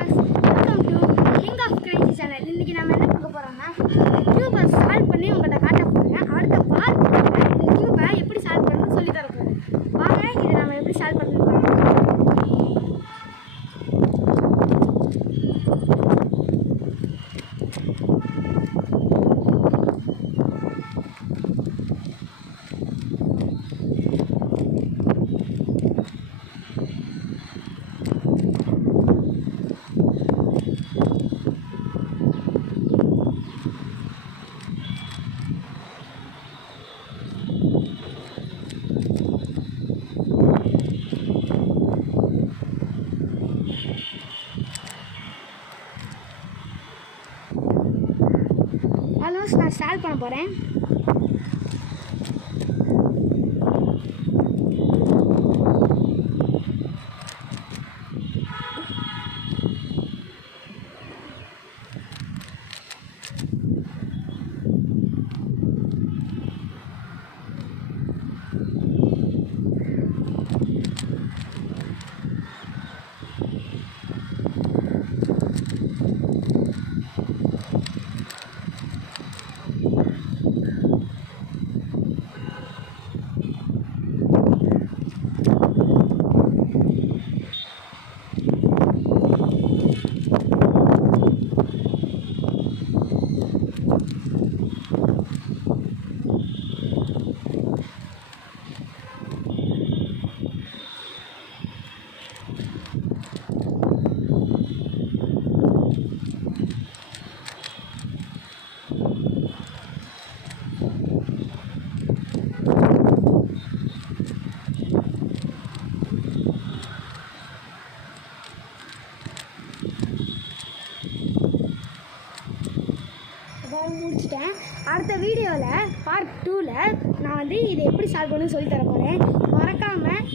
Welcome to king of crazy channel. இன்றைக்கி நம்ம என்ன பார்க்க போகிறோம்னா, கியூபை சால்வ் பண்ணி உங்கள்கிட்ட காட்ட போகிறேன். அடுத்த பார்ட் இந்த கியூபை எப்படி சால்வ் பண்ணணும்னு சொல்லி தர போகிறேன். வாங்க இதை நம்ம எப்படி சால்வ் பண்ணணும் பார்க்கலாம். ஆல்மோஸ்ட் நான் சால்வ் பண்ண போகிறேன். முடிச்சிட்டேன். அடுத்த வீடியோவில் பார்ட் 2ல் நான் இதை எப்படி சால்வ் பண்ணணும்னு சொல்லி தர போகிறேன். மறக்காமல்